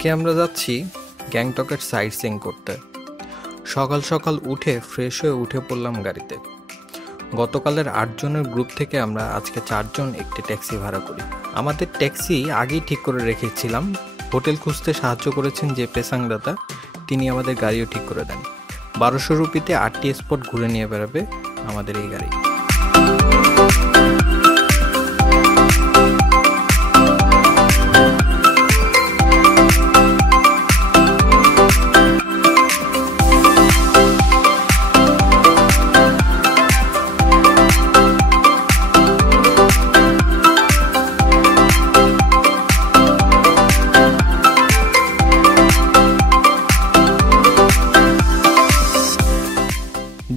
আজকে আমরা যাচ্ছি গ্যাংটকের সাইট সিইং করতে। সকাল সকাল উঠে ফ্রেশ হয়ে উঠে পড়লাম গাড়িতে। গতকালের 8 জনের গ্রুপ থেকে আমরা আজকে 4 জন একটি ট্যাক্সি ভাড়া করি। আমাদের ট্যাক্সি আগেই ঠিক করে রেখেছিলাম। হোটেল খুঁজতে সাহায্য করেছেন যে পেসাংদাতা, তিনি আমাদের গাড়িও ঠিক করে দেন। 1200 রুপিতে 8টি স্পট ঘুরে নিয়ে বেড়াবে আমাদের এই গাড়ি।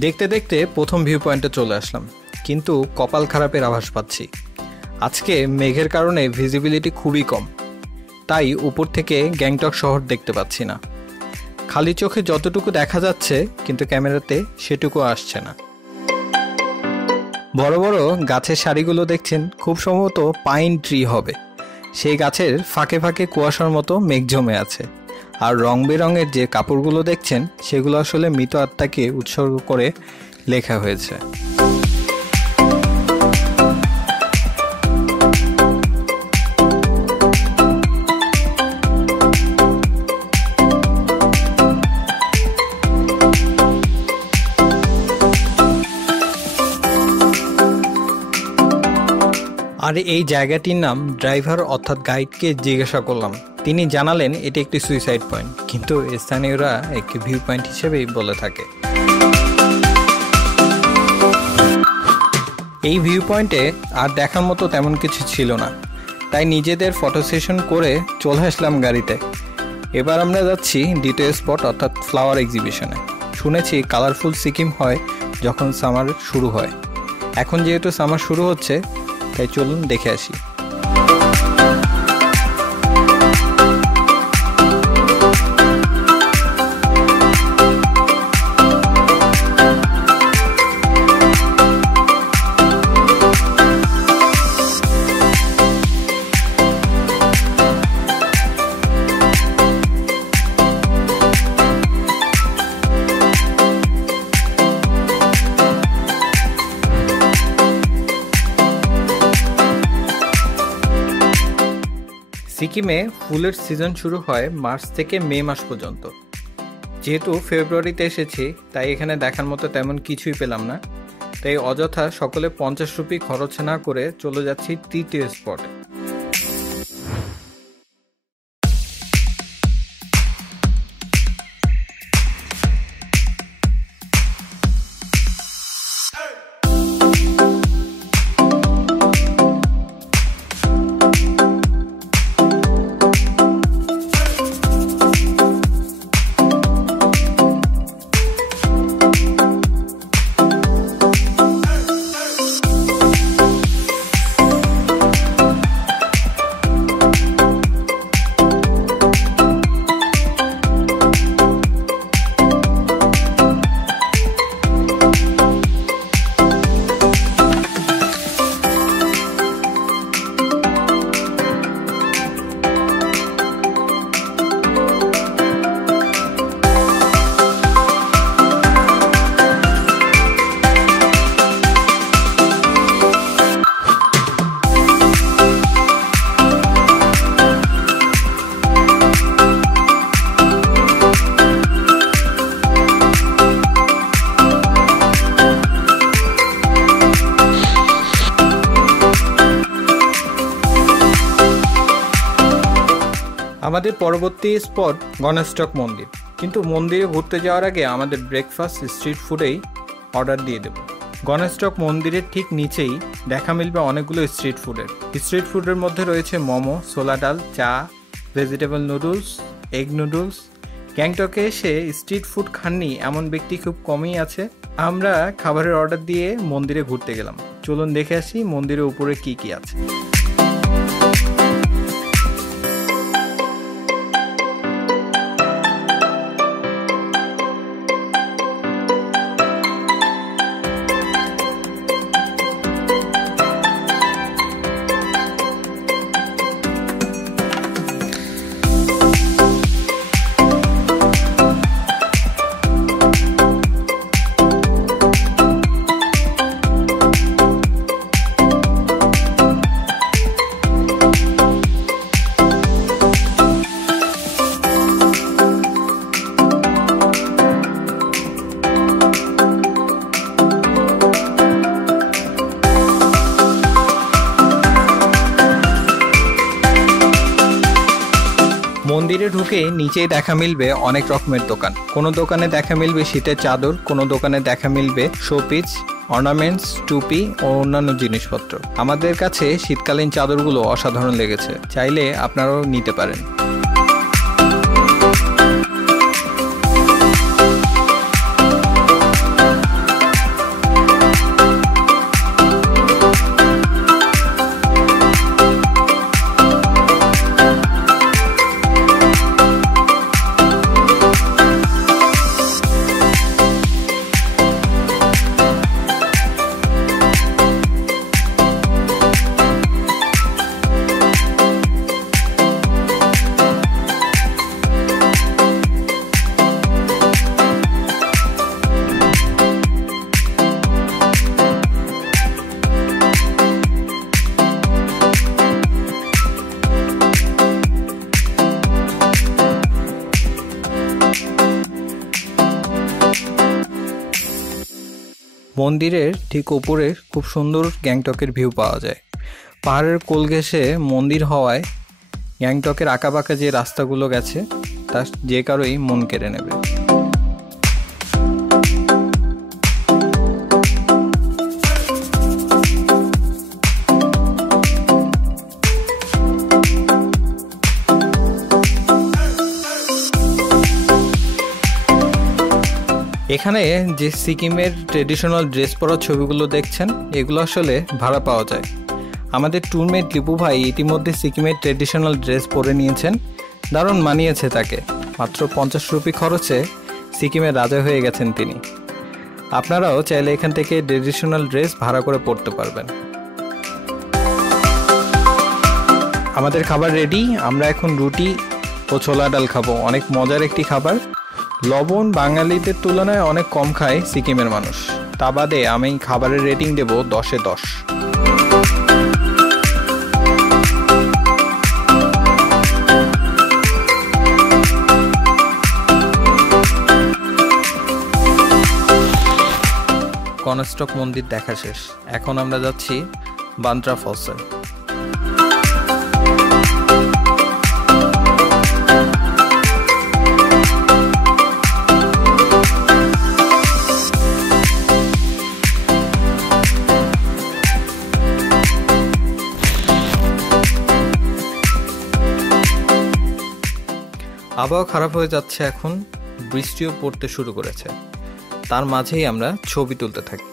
দেখতে দেখতে প্রথম ভিউ পয়েন্টে চলে আসলাম, কিন্তু কপাল খারাপের আভাস পাচ্ছি। আজকে মেঘের কারণে ভিজিবিলিটি খুবই কম, তাই উপর থেকে গ্যাংটক শহর দেখতে পাচ্ছি না। খালি চোখে যতটুকু দেখা যাচ্ছে, কিন্তু ক্যামেরাতে সেটুকু আসছে না। বড় বড় গাছের সারিগুলো দেখছেন, খুব সম্ভবত পাইন ট্রি হবে। সেই গাছের ফাঁকে ফাঁকে কুয়াশার মতো মেঘ জমে আছে। আর রং বেরঙের যে কাপড়গুলো দেখছেন, সেগুলো আসলে মৃত আত্মাকে উৎসর্গ করে লেখা হয়েছে। আর এই জায়গাটির নাম ড্রাইভার অর্থাৎ গাইডকে জিজ্ঞাসা করলাম। তিনি জানালেন এটি একটি সুইসাইড পয়েন্ট, কিন্তু স্থানীয়রা একটি ভিউ পয়েন্ট হিসেবেই বলে থাকে। এই ভিউ পয়েন্টে আর দেখার মতো তেমন কিছু ছিল না, তাই নিজেদের ফটো সেশন করে চলে আসলাম গাড়িতে। এবার আমরা যাচ্ছি দ্বিতীয় স্পট অর্থাৎ ফ্লাওয়ার এক্সিবিশনে। শুনেছি কালারফুল সিকিম হয় যখন সামার শুরু হয়। এখন যেহেতু সামার শুরু হচ্ছে, তাই চলুন দেখে আসি। সিকিমে ফুলের সিজন শুরু হয় মার্চ থেকে মে মাস পর্যন্ত। যেহেতু ফেব্রুয়ারিতে এসেছি, তাই এখানে দেখার মতো তেমন কিছুই পেলাম না। তাই অযথা সকলে 50 রুপি খরচ না করে চলে যাচ্ছি তৃতীয় স্পটে। আমাদের পরবর্তী স্পট গণেশটক মন্দির, কিন্তু মন্দিরে ঘুরতে যাওয়ার আগে আমাদের ব্রেকফাস্ট স্ট্রিট ফুডেই অর্ডার দিয়ে দেব। গণেশটক মন্দিরের ঠিক নিচেই দেখা মিলবে অনেকগুলো স্ট্রিট ফুডের। স্ট্রিট ফুডের মধ্যে রয়েছে মোমো, ছোলা ডাল, চা, ভেজিটেবল নুডলস, এগ নুডলস। গ্যাংটকে এসে স্ট্রিট ফুড খাননি এমন ব্যক্তি খুব কমই আছে। আমরা খাবারের অর্ডার দিয়ে মন্দিরে ঘুরতে গেলাম। চলুন দেখে আসি মন্দিরের উপরে কি কি আছে। মন্দিরে ঢুকে নিচেই দেখা মিলবে অনেক রকমের দোকান। কোনো দোকানে দেখা মিলবে শীতের চাদর, কোনো দোকানে দেখা মিলবে শোপিস, অর্নামেন্টস, টুপি ও অন্যান্য জিনিসপত্র। আমাদের কাছে শীতকালীন চাদরগুলো অসাধারণ লেগেছে, চাইলে আপনারাও নিতে পারেন। মন্দিরের ঠিক উপরে খুব সুন্দর গ্যাংটকের ভিউ পাওয়া যায়। পাহাড়ের কোল ঘেঁষে মন্দির হওয়ায় গ্যাংটকের আঁকাবাঁকা যে রাস্তাগুলো গেছে তা যে কারোই মন কেড়ে নেবে। এখানে যে সিকিমের ট্রেডিশনাল ড্রেস পরার ছবিগুলো দেখছেন, এগুলো আসলে ভাড়া পাওয়া যায়। আমাদের ট্যুরমেট লিপু ভাই ইতিমধ্যে সিকিমের ট্রেডিশনাল ড্রেস পরে নিয়েছেন, দারুণ মানিয়েছে তাকে। মাত্র 50 রুপি খরচে সিকিমের রাজা হয়ে গেছেন তিনি। আপনারাও চাইলে এখান থেকে ট্রেডিশনাল ড্রেস ভাড়া করে পরতে পারবেন। আমাদের খাবার রেডি, আমরা এখন রুটি ও ছোলা ডাল খাবো। অনেক মজার একটি খাবার। লবণ বাঙালিদের তুলনায় অনেক কম খায় সিকিমের মানুষ। তা বাদে আমি খাবারের রেটিং দেব 10-এ 10। গণেশটক মন্দির দেখা শেষ, এখন আমরা যাচ্ছি বান্দ্রা ফলসে। আবহাওয়া খারাপ হয়ে যাচ্ছে, এখন বৃষ্টিও পড়তে শুরু করেছে। তার মাঝেই আমরা ছবি তুলতে থাকি।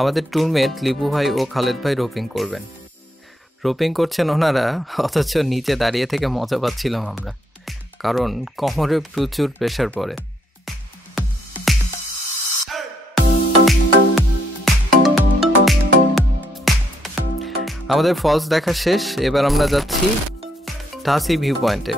আমাদের ট্যুরমেট লিপু ভাই ও খালেদ ভাই রোপিং করবেন। রোপিং করছেন ওনারা, অথচ নিচে দাঁড়িয়ে থেকে মজা পাচ্ছিলাম আমরা, কারণ কোমরে প্রচুর প্রেশার পড়ে। আমাদের ফলস দেখা শেষ, এবার আমরা যাচ্ছি ধাসি ভিউ পয়েন্টে।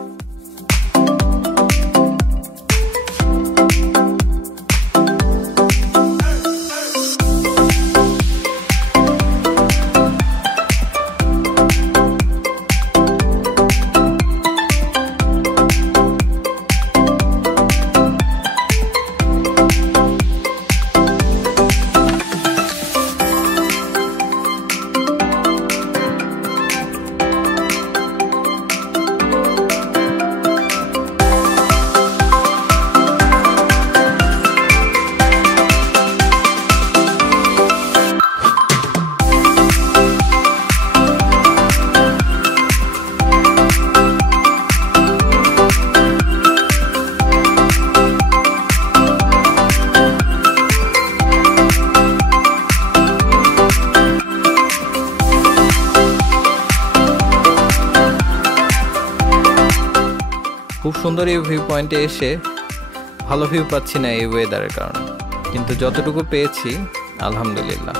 খুব সুন্দর এই ভিউ পয়েন্টে এসে ভালো ভিউ পাচ্ছি না এই ওয়েদারের কারণে, কিন্তু যতটুকু পেয়েছি আলহামদুলিল্লাহ।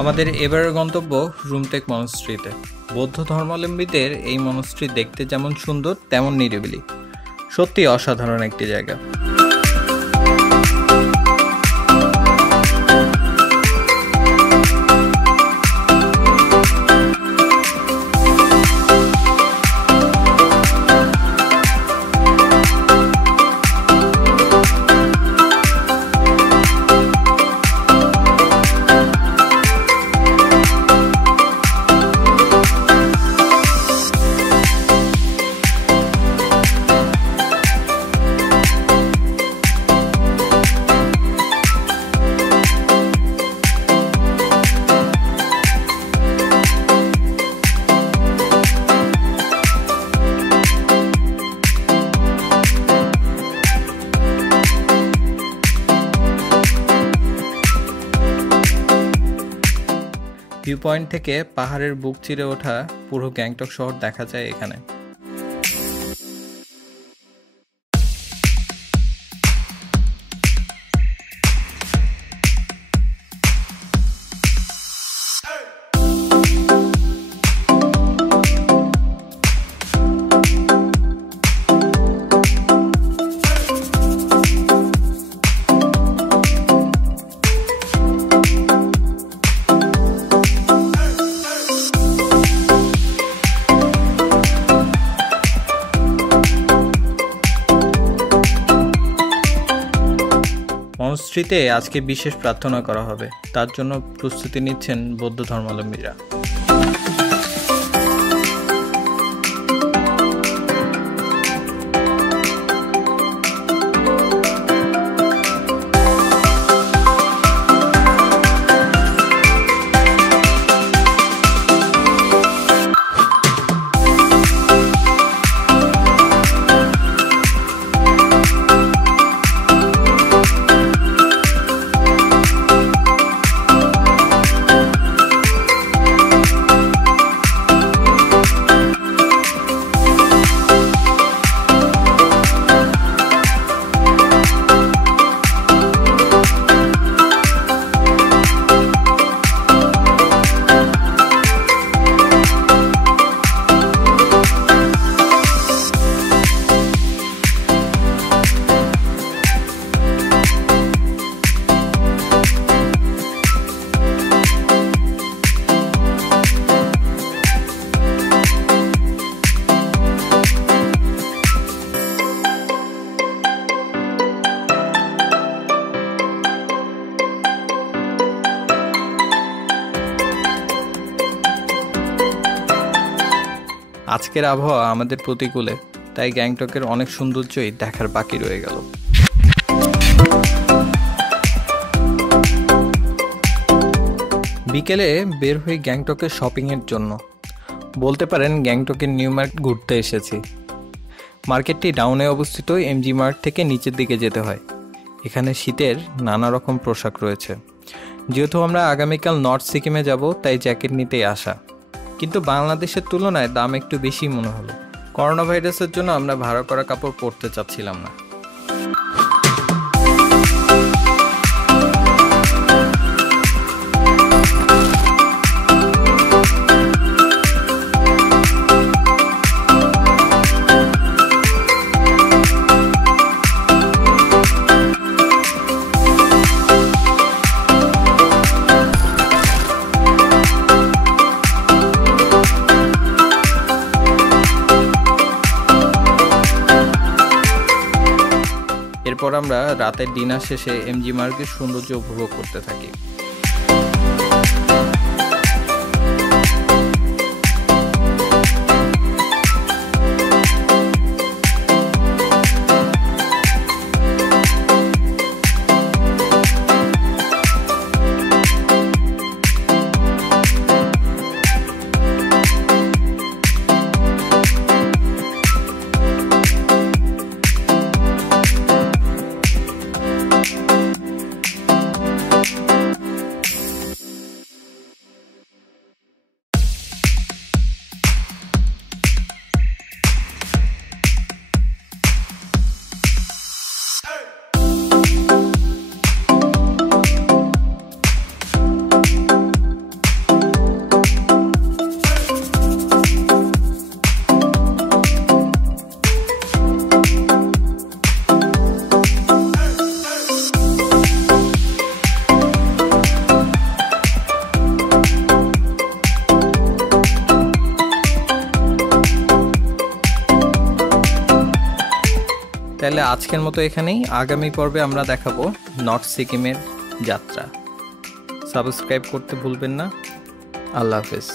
আমাদের এবারের গন্তব্য রুমটেক মনস্ট্রিতে। বৌদ্ধ ধর্মাবলম্বীদের এই মনস্ট্রি দেখতে যেমন সুন্দর তেমন নিরিবিলি, সত্যি অসাধারণ একটি জায়গা। ভিউ পয়েন্ট থেকে পাহাড়ের বুক চিরে ওঠা পুরো গ্যাংটক শহর দেখা যায় এখানে। মনস্ট্রিতে আজকে বিশেষ প্রার্থনা করা হবে, তার জন্য প্রস্তুতি নিচ্ছেন বৌদ্ধ ধর্মাবলম্বীরা। আজকের আবহাওয়া আমাদের প্রতিকূলে, তাই গ্যাংটকের অনেক সৌন্দর্যই দেখার বাকি রয়ে গেল। বিকেলে বের হই গ্যাংটকের শপিংয়ের জন্য। বলতে পারেন গ্যাংটকের নিউ মার্কেট ঘুরতে এসেছি। মার্কেটটি ডাউনে অবস্থিত, এমজি মার্ট থেকে নিচের দিকে যেতে হয়। এখানে শীতের নানা রকম পোশাক রয়েছে। যেহেতু আমরা আগামীকাল নর্থ সিকিমে যাব, তাই জ্যাকেট নিতেই আসা, কিন্তু বাংলাদেশের তুলনায় দাম একটু বেশি মনে হলো। করোনা ভাইরাসের জন্য আমরা ভাড়া করা কাপড় পরতে চাচ্ছিলাম না। এরপর আমরা রাতের ডিনার শেষে এমজি মার্কের সৌন্দর্য উপভোগ করতে থাকি। তাহলে আজকের মতো এখানেই। আগামী পর্বে আমরা দেখাবো নর্থ সিকিমের যাত্রা। সাবস্ক্রাইব করতে ভুলবেন না। আল্লাহ হাফেজ।